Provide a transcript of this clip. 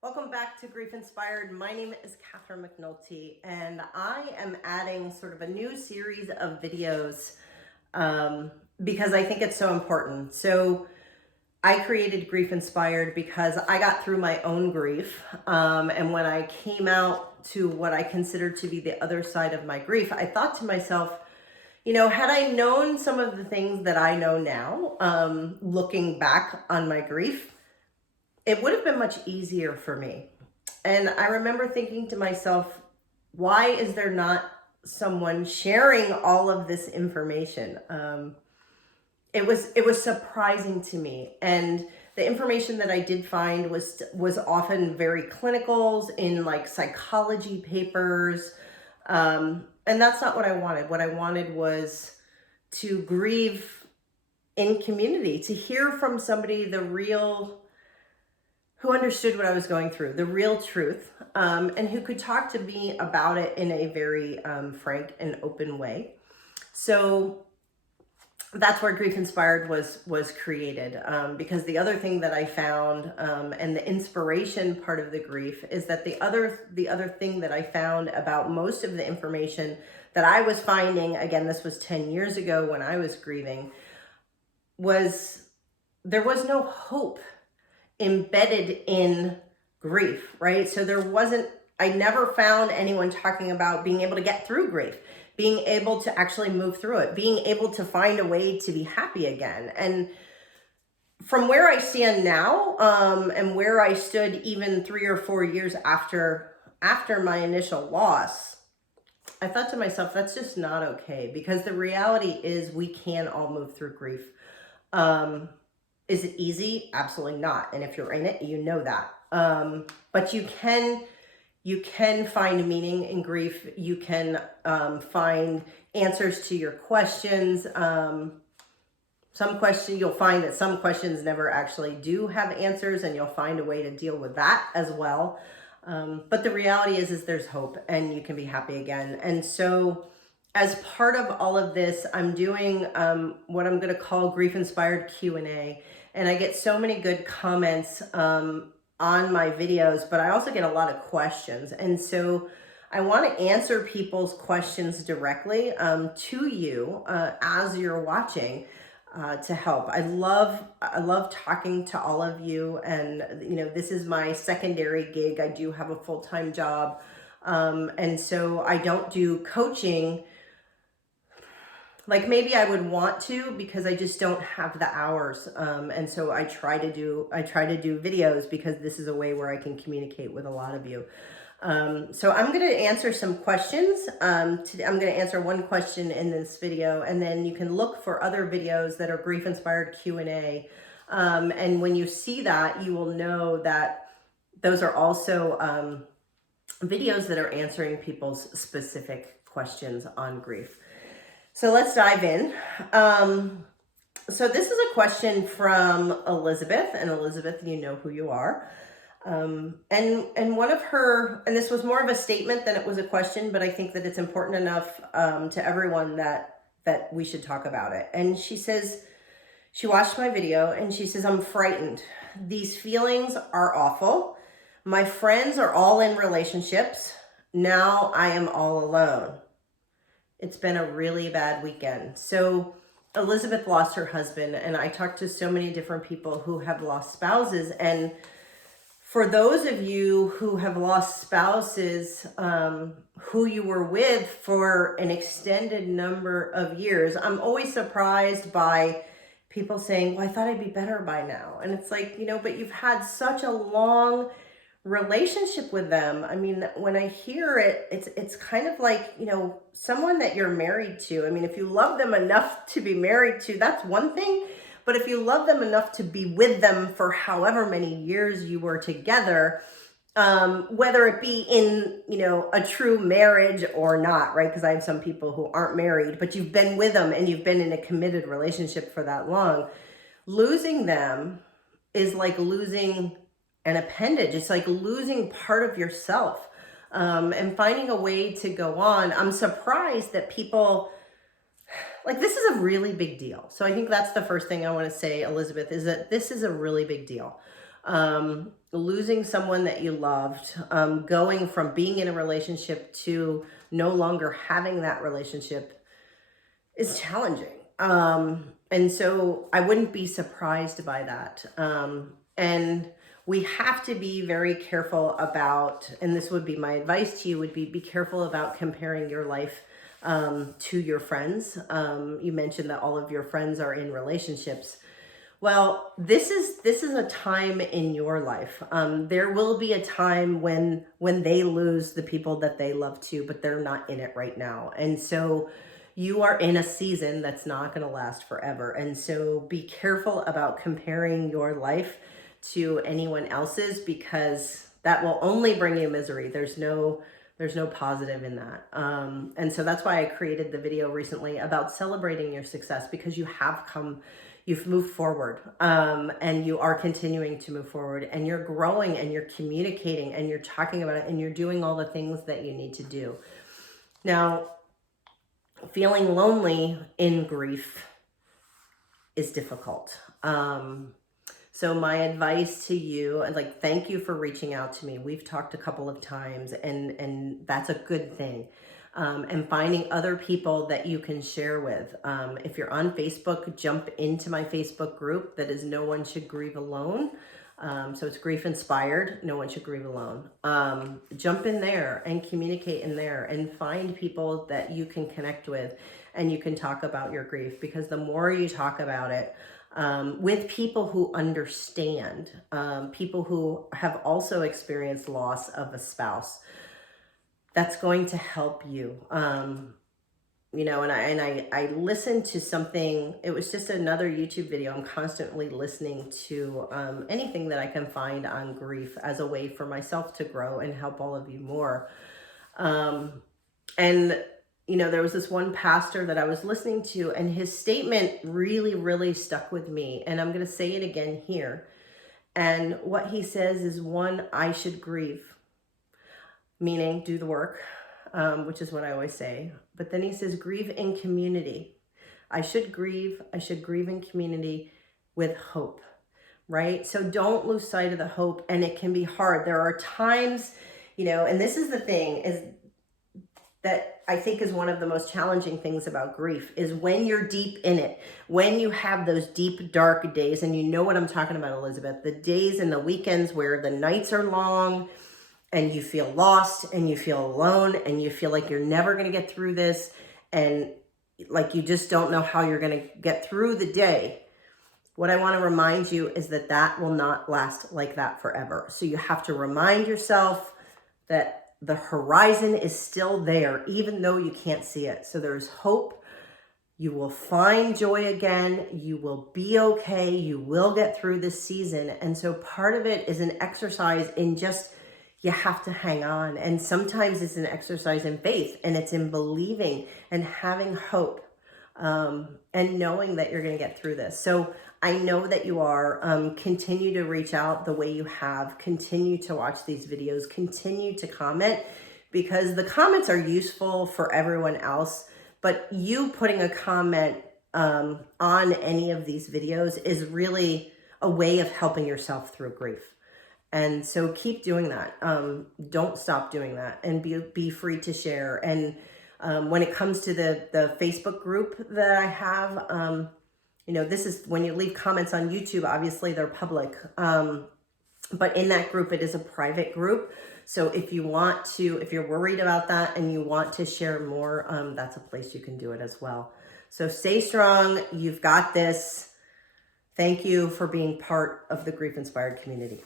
Welcome back to Grief Inspired. My name is Catherine McNulty, and I am adding sort of a new series of videos because I think it's so important. So I created Grief Inspired because I got through my own grief. And when I came out to what I considered to be the other side of my grief, I thought to myself, had I known some of the things that I know now, looking back on my grief, it would have been much easier for me. And I remember thinking to myself, why is there not someone sharing all of this information? It was surprising to me. And the information that I did find was often very clinicals in like psychology papers. And that's not what I wanted. What I wanted was to grieve in community, to hear from somebody who understood what I was going through, the real truth, and who could talk to me about it in a very frank and open way. So that's where Grief Inspired was created, because the other thing that I found, and the inspiration part of the grief, is that the other thing that I found about most of the information that I was finding, again, this was 10 years ago when I was grieving, was there was no hope embedded in grief, right? So I never found anyone talking about being able to get through grief, being able to actually move through it, being able to find a way to be happy again. And from where I stand now, and where I stood even 3 or 4 years after my initial loss, I thought to myself, that's just not okay, because the reality is we can all move through grief. Is it easy? Absolutely not. And if you're in it, you know that. But you can find meaning in grief. You can find answers to your questions. You'll find that some questions never actually do have answers, and you'll find a way to deal with that as well. But the reality is there's hope, and you can be happy again. And so as part of all of this, I'm doing what I'm going to call Grief Inspired Q&A. And I get so many good comments on my videos, but I also get a lot of questions. And so I want to answer people's questions directly to you as you're watching to help. I love talking to all of you. And, this is my secondary gig. I do have a full-time job. And so I don't do coaching like maybe I would want to, because I just don't have the hours. And so I try to do videos, because this is a way where I can communicate with a lot of you. So I'm going to answer some questions. I'm going to answer one question in this video, and then you can look for other videos that are Grief Inspired Q&A. And when you see that, you will know that those are also videos that are answering people's specific questions on grief. So let's dive in. So this is a question from Elizabeth, and Elizabeth, you know who you are. And one of her, and this was more of a statement than it was a question, but I think that it's important enough to everyone that we should talk about it. And she says, she watched my video, and she says, I'm frightened. These feelings are awful. My friends are all in relationships. Now I am all alone. It's been a really bad weekend. So Elizabeth lost her husband, and I talked to so many different people who have lost spouses. And for those of you who have lost spouses, who you were with for an extended number of years, I'm always surprised by people saying, well, I thought I'd be better by now. And it's like, but you've had such a long relationship with them. I mean, when I hear it, it's kind of like, someone that you're married to. I mean, if you love them enough to be married to, that's one thing. But if you love them enough to be with them for however many years you were together, whether it be in, a true marriage or not, right? Because I have some people who aren't married, but you've been with them and you've been in a committed relationship for that long. Losing them is like losing an appendage. It's like losing part of yourself, and finding a way to go on. I'm surprised that people, like, this is a really big deal. So I think that's the first thing I want to say, Elizabeth, is that this is a really big deal. Losing someone that you loved, going from being in a relationship to no longer having that relationship is challenging. And so I wouldn't be surprised by that. And we have to be very careful about, and this would be my advice to you, would be careful about comparing your life to your friends. You mentioned that all of your friends are in relationships. Well, this is a time in your life. There will be a time when they lose the people that they love too, but they're not in it right now. And so you are in a season that's not going to last forever. And so be careful about comparing your life to anyone else's, because that will only bring you misery. There's no positive in that. And so that's why I created the video recently about celebrating your success, because you've moved forward, and you are continuing to move forward, and you're growing, and you're communicating, and you're talking about it, and you're doing all the things that you need to do. Now, feeling lonely in grief is difficult. So my advice to you, like, thank you for reaching out to me. We've talked a couple of times, and that's a good thing. And finding other people that you can share with. If you're on Facebook, jump into my Facebook group that is No One Should Grieve Alone. So it's grief inspired. No one should grieve alone. Jump in there and communicate in there, and find people that you can connect with, and you can talk about your grief, because the more you talk about it, with people who understand, people who have also experienced loss of a spouse, that's going to help you. You know, and I listened to something, it was just another YouTube video. I'm constantly listening to anything that I can find on grief as a way for myself to grow and help all of you more. And, you know, there was this one pastor that I was listening to, and his statement really, really stuck with me. And I'm going to say it again here. And what he says is, one, I should grieve, meaning do the work, which is what I always say. But then he says, grieve in community. I should grieve in community with hope, right? So don't lose sight of the hope. And it can be hard. There are times, you know, and this is the thing, is that I think is one of the most challenging things about grief, is when you're deep in it, when you have those deep, dark days, and you know what I'm talking about, Elizabeth, the days and the weekends where the nights are long, and you feel lost, and you feel alone, and you feel like you're never going to get through this, and like you just don't know how you're going to get through the day. What I want to remind you is that that will not last like that forever. So you have to remind yourself that the horizon is still there, even though you can't see it. So there's hope. You will find joy again. You will be okay. You will get through this season. And so part of it is an exercise in just, you have to hang on. And sometimes it's an exercise in faith, and it's in believing and having hope, and knowing that you're going to get through this. So I know that you are. Continue to reach out the way you have. Continue to watch these videos. Continue to comment, because the comments are useful for everyone else. But you putting a comment on any of these videos is really a way of helping yourself through grief. And so keep doing that. Don't stop doing that, and be free to share. And when it comes to the Facebook group that I have, you know, this is when you leave comments on YouTube, obviously they're public. But in that group, it is a private group. So if you want to, if you're worried about that and you want to share more, that's a place you can do it as well. So stay strong. You've got this. Thank you for being part of the Grief Inspired community.